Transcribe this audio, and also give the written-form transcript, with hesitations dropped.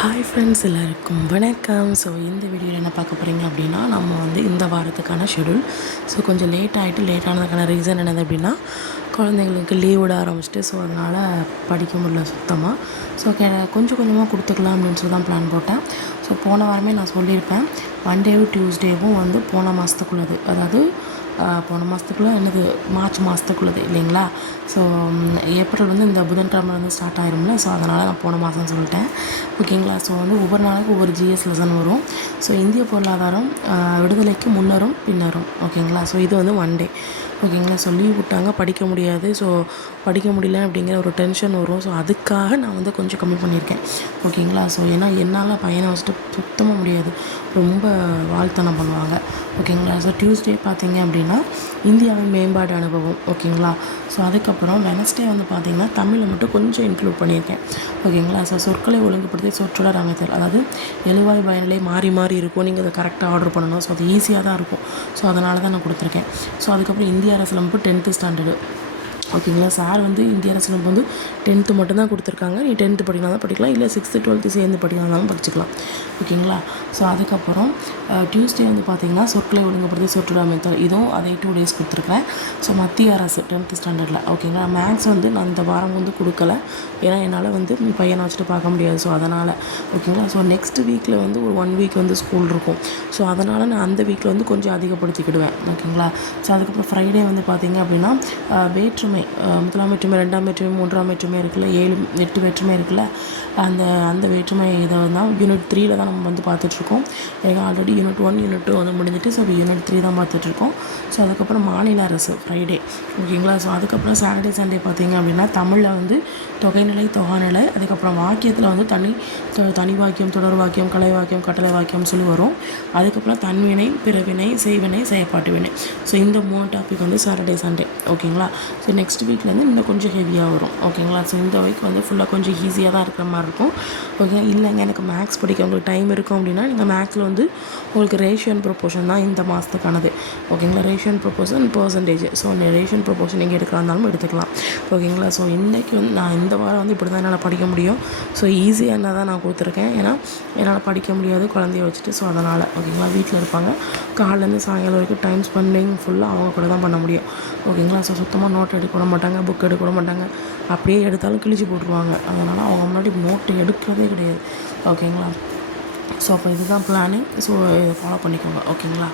Hi friends, எல்லாருக்கும் வணக்கம். So இந்த வீடியோவில் என்ன பார்க்க போகிறீங்க அப்படின்னா, நம்ம வந்து இந்த வாரத்துக்கான ஷெடியூல். ஸோ கொஞ்சம் லேட் ஆனதுக்கான ரீசன் என்னது அப்படின்னா, குழந்தைங்களுக்கு லீவ் விட ஆரம்பிச்சிட்டு, ஸோ அதனால் படிக்க முடியல சுத்தமாக. ஸோ கொஞ்சம் கொஞ்சமாக கொடுத்துக்கலாம் அப்படின்னு சொல்லி தான் பிளான் போட்டேன். ஸோ போன வாரமே நான் சொல்லியிருப்பேன், மண்டேவும் டியூஸ்டேவும் வந்து போன மாதத்துக்குள்ளது, அதாவது போன மாதத்துக்குள்ளே என்னது மார்ச் மாதத்துக்குள்ளது இல்லைங்களா. ஸோ ஏப்ரல் வந்து இந்த புதன்கிழமை வந்து ஸ்டார்ட் ஆயிரும்ல. ஸோ அதனால் நான் போன மாதம் சொல்லிட்டேன், ஓகேங்களா. ஸோ வந்து ஒவ்வொரு நாளைக்கு ஒவ்வொரு ஜிஎஸ் லெசன் வரும். ஸோ இந்திய பொருளாதாரம் விடுதலைக்கு முன்னரும் பின்னரும், ஓகேங்களா. ஸோ இது வந்து ஒன் டே, ஓகேங்களா. ஸோ லீவ் விட்டாங்க, படிக்க முடியாது. ஸோ படிக்க முடியல அப்படிங்கிற ஒரு டென்ஷன் வரும். ஸோ அதுக்காக நான் வந்து கொஞ்சம் கம்மி பண்ணியிருக்கேன், ஓகேங்களா. ஸோ ஏன்னா என்னால் பையனை வச்சுட்டு சுத்தமாக முடியாது, ரொம்ப வாழ்த்தனம் பண்ணுவாங்க, ஓகேங்களா. ஸோ டியூஸ்டே பார்த்தீங்க அப்படின்னா இந்தியாவின் மேம்பாடு அனுபவம், ஓகேங்களா. ஸோ அதுக்கப்புறம் வெனஸ்டே வந்து பார்த்திங்கன்னா தமிழை மட்டும் கொஞ்சம் இன்க்ளூட் பண்ணியிருக்கேன், ஓகேங்களா. ஸோ சொற்களை ஒழுங்குபடுத்தி சொற்றொடர் அமைத்தல், அதாவது எழுவாய் பயனிலை மாறி மாறி இருக்கும், நீங்கள் அதை கரெக்டாக ஆர்டர் பண்ணணும். ஸோ அது ஈஸியாக தான் இருக்கும். ஸோ அதனால தான் நான் கொடுத்துருக்கேன். ஸோ அதுக்கப்புறம் இந்திய அரசியலமைப்பு 10th ஸ்டாண்டர்டு, ஓகேங்களா. சார் வந்து இந்திய அரசியலமைப்பு வந்து 10th மட்டும்தான் கொடுத்துருக்காங்க. நீ 10th படிக்கலாம் தான் படிக்கலாம், இல்லை 6th 12th சேர்ந்து படிக்கலாம் படிச்சுக்கலாம், ஓகேங்களா. ஸோ அதுக்கப்புறம் டியூஸ்டே வந்து பார்த்திங்கன்னா சொற்களை ஒழுங்குபடுத்தி சொற்றொடர் அமைத்தல், இதுவும் அதே 2 days கொடுத்துருக்கேன். ஸோ மத்திய அரசு 10th ஸ்டாண்டர்டில், ஓகேங்களா. மேக்ஸ் வந்து நான் இந்த வாரம் வந்து கொடுக்கல, ஏன்னா என்னால் வந்து பையனை வச்சுட்டு பார்க்க முடியாது. ஸோ அதனால், ஓகேங்களா. ஸோ நெக்ஸ்ட் வீக்கில் வந்து ஒரு 1 week வந்து ஸ்கூல் இருக்கும். ஸோ அதனால் நான் அந்த வீக்கில் வந்து கொஞ்சம் அதிகப்படுத்திக்கிடுவேன், ஓகேங்களா. ஸோ அதுக்கப்புறம் ஃப்ரைடே வந்து பார்த்திங்க அப்படின்னா வேற்றுமை, முதலாம் வேற்றுமை, 2ஆம் வேற்றுமை, 3ஆம் வேற்றுமை இருக்குல்ல, 7 8 வேற்றுமை இருக்குல்ல, அந்த வேற்றுமை இதை தான் யூனிட் 3ல் தான் நம்ம வந்து பார்த்துட்ருக்கோம். ஏன்னா ஆல்ரெடி யூனிட் 1 யூனிட் 2 வந்து முடிஞ்சிட்டு, ஸோ யூனிட் 3 தான் பார்த்துட்ருக்கோம். ஸோ அதுக்கப்புறம் மாநில அரசு ஃப்ரைடே, ஓகேங்களா. ஸோ அதுக்கப்புறம் சாட்டர்டே சண்டே பார்த்திங்க அப்படின்னா தமிழில் வந்து தொகைநிலை தொகாநிலை, அதுக்கப்புறம் வாக்கியத்தில் வந்து தனி வாக்கியம், தொடர் வாக்கியம், கலை வாக்கியம், கட்டளை வாக்கியம் சொல்லி வரும். அதுக்கப்புறம் தன்வினை, பிறவினை, செய்வினை, செயற்பாட்டு வினை. ஸோ இந்த 3 டாபிக் வந்து சாட்டர்டே சண்டே, ஓகேங்களா. ஸோ நெக்ஸ்ட் வீக்லேருந்து இன்னும் கொஞ்சம் ஹெவியாக வரும், ஓகேங்களா. ஸோ இந்த வீக் வந்து ஃபுல்லாக கொஞ்சம் ஈஸியாக தான் இருக்கிற மாதிரி இருக்கும், ஓகே. இல்லைங்க எனக்கு மேக்ஸ் படிக்க உங்களுக்கு டைம் இருக்கும் அப்படின்னா நீங்கள் மேக்ஸில் வந்து உங்களுக்கு ரேஷியன் ப்ரொப்போர்ஷன் தான் இந்த மாதத்துக்கானது, ஓகேங்களா. ரேஷியன் ப்ரொப்போர்ஷன் பர்சன்டேஜ். ஸோ ரேஷியன் ப்ரொப்போர்ஷன் நீங்கள் எடுக்கிறதாலும் எடுத்துக்கலாம், ஓகேங்களா. ஸோ இன்றைக்கி வந்து நான் இந்த வாரம் வந்து இப்படி தான் என்னால் படிக்க முடியும். ஸோ ஈஸியாக என்ன தான் நான் கொடுத்துருக்கேன், ஏன்னா என்னால் படிக்க முடியாது குழந்தைய வச்சுட்டு. ஸோ அதனால், ஓகேங்களா. வீட்டில் இருப்பாங்க, காலையிலேருந்து சாயங்காலம் வரைக்கும் டைம் ஸ்பெண்டிங் ஃபுல்லாக அவங்க கூட தான் பண்ண முடியும், ஓகேங்களா. ஸோ சுத்தமாக நோட் எடுக்க விட மாட்டாங்க, புக் எடுக்க விட மாட்டாங்க, அப்படியே எடுத்தாலும் கிழிச்சு போட்டுருவாங்க. அதனால் அவங்க முன்னாடி நோட்டு எடுக்கிறதே கிடையாது, ஓகேங்களா. ஸோ அப்போ இதுதான் பிளானிங். ஸோ இதை ஃபாலோ பண்ணிக்கோங்க, ஓகேங்களா.